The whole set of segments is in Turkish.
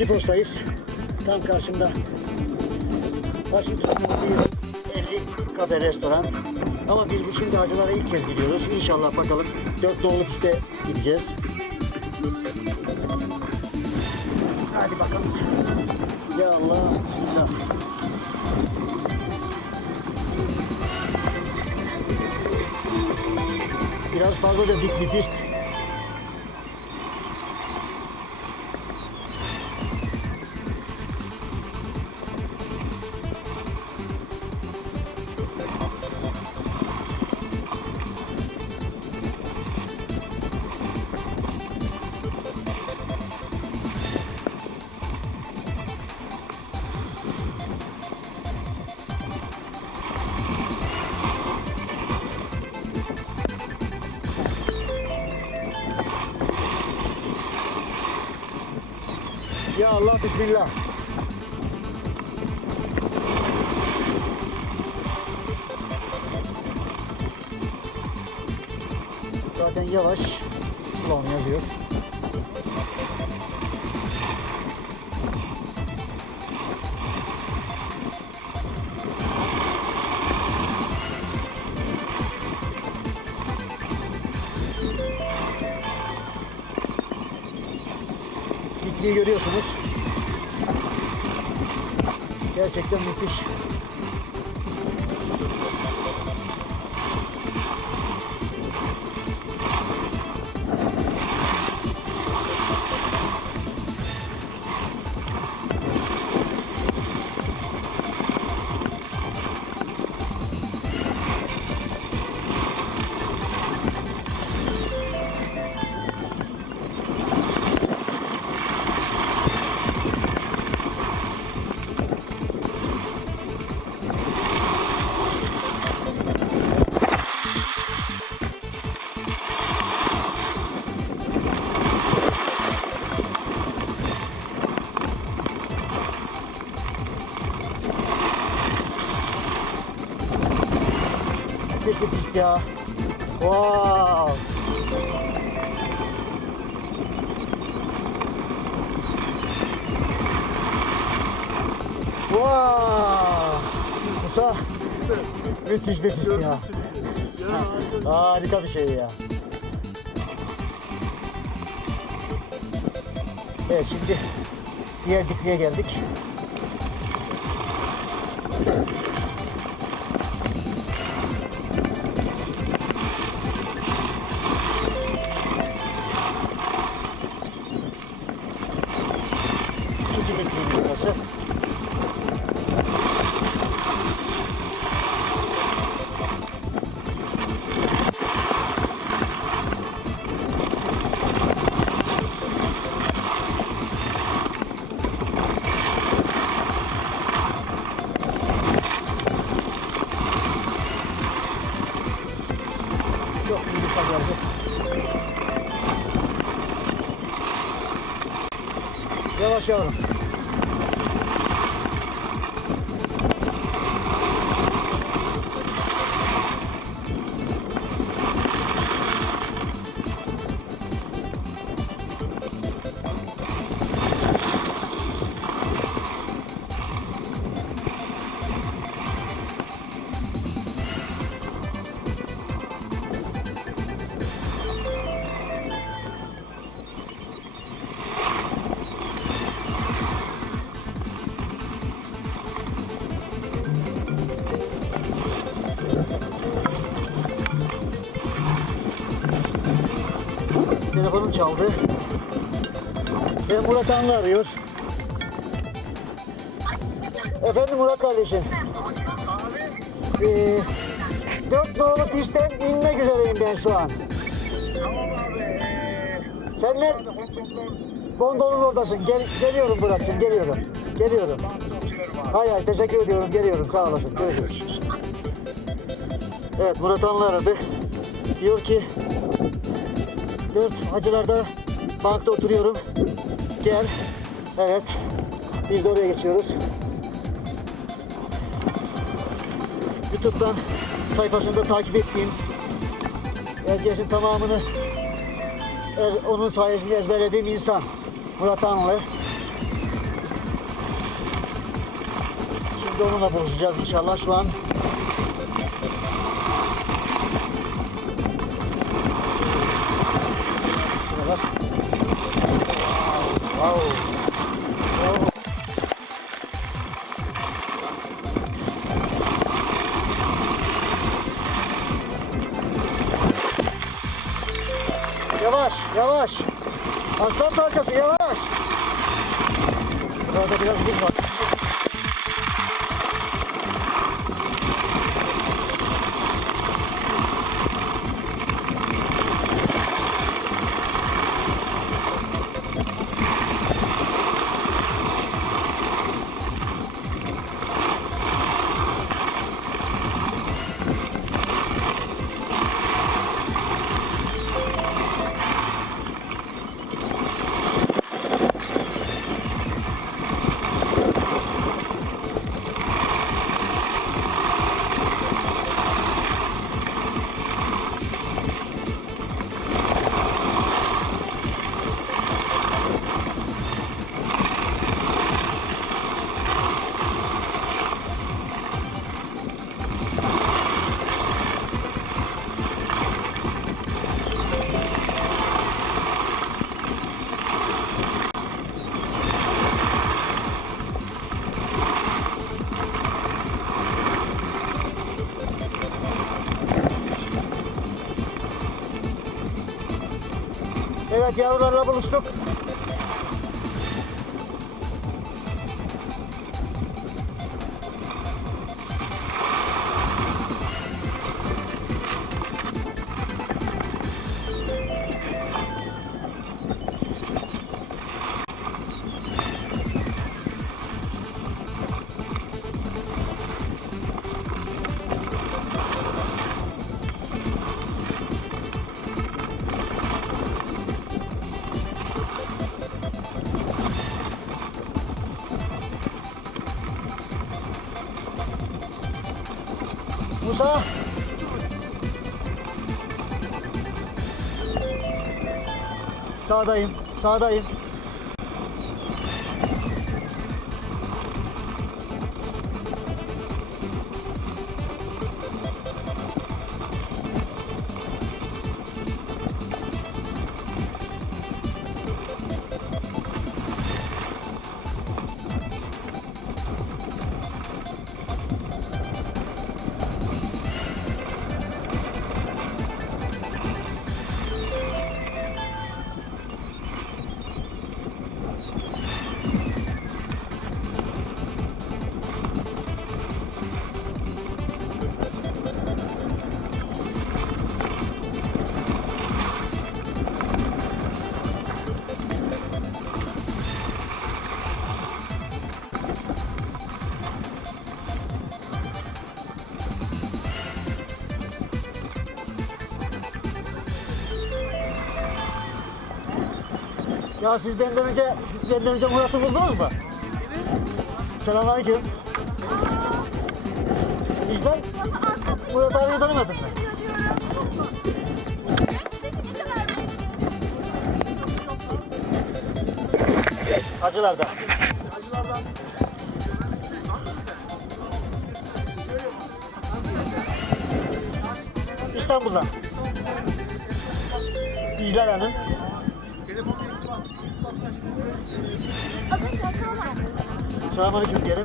Lipos'tayız. Tam karşımda Washington'da bir 50 kafe restoran. Ama biz şimdi Hacılar'a ilk kez gidiyoruz. İnşallah bakalım 4 nolu piste gideceğiz. Hadi bakalım. Ya Allah, bismillah. Biraz fazla da dik bir pist. Ya Allah, bismillah. Zaten yavaş kulağım yazıyor. Dikliği görüyorsunuz. Gerçekten müthiş. Peki pist ya. Wow. Wow. Musa. Müthiş bir pist ya. Harika bir şey ya. Evet, şimdi diğer dikliğe geldik. İkinci dikliğimiz burası. Çok iyi bir geldi. Yavaş yavrum. Telefonum çaldı. Murat Anlı arıyor. Efendim Murat kardeşim. 4 nolu pistten inmek üzereyim ben şu an. Tamam abi. Sen ne? Gondolun oradasın. Geliyorum Murat'cığım, geliyorum. Geliyorum. Hay teşekkür ediyorum. Geliyorum. Sağ olasın. Görüşürüz. Evet, Murat Anlı aradı. Diyor ki 4 Hacılar'da bankta oturuyorum. Gel. Evet. Biz de oraya geçiyoruz. YouTube'dan sayfasında takip ettiğim Erciyes'in tamamını onun sayesinde ezberlediğim insan Murat Anlı. de onunla buluşacağız inşallah şu an. Şuralar. Wow. Wow. Yavaş, yavaş. Aslan parçası, yavaş. Burada biraz buz var. Evet, yavrularla buluştuk. Musa. Sağdayım, sağdayım. Ya siz benden önce Murat'ı buldunuz mu? Selamünaleyküm. İclal, Murat abiyi tanımadın mı? Acılar'da. İstanbul'dan. İclal Hanım. Selamünaleyküm diyelim.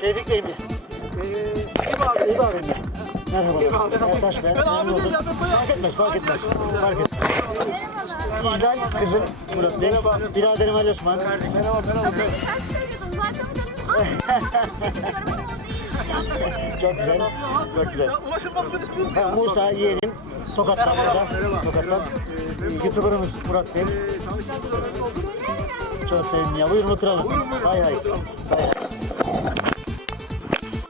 Tevfik Bey mi? İyi abi mi? Merhaba. Ertaş ben. Memnun oldum. Fark etmez. İclal kızım Murat Bey. Biraderim Ali Osman. Merhaba. Çok güzel. Çok güzel. Musa yeğenim. Tokat'tan burada. Tokat'tan. YouTuber'ımız Murat Bey. Çok sevimli ya. Buyurun oturalım. Hay hay.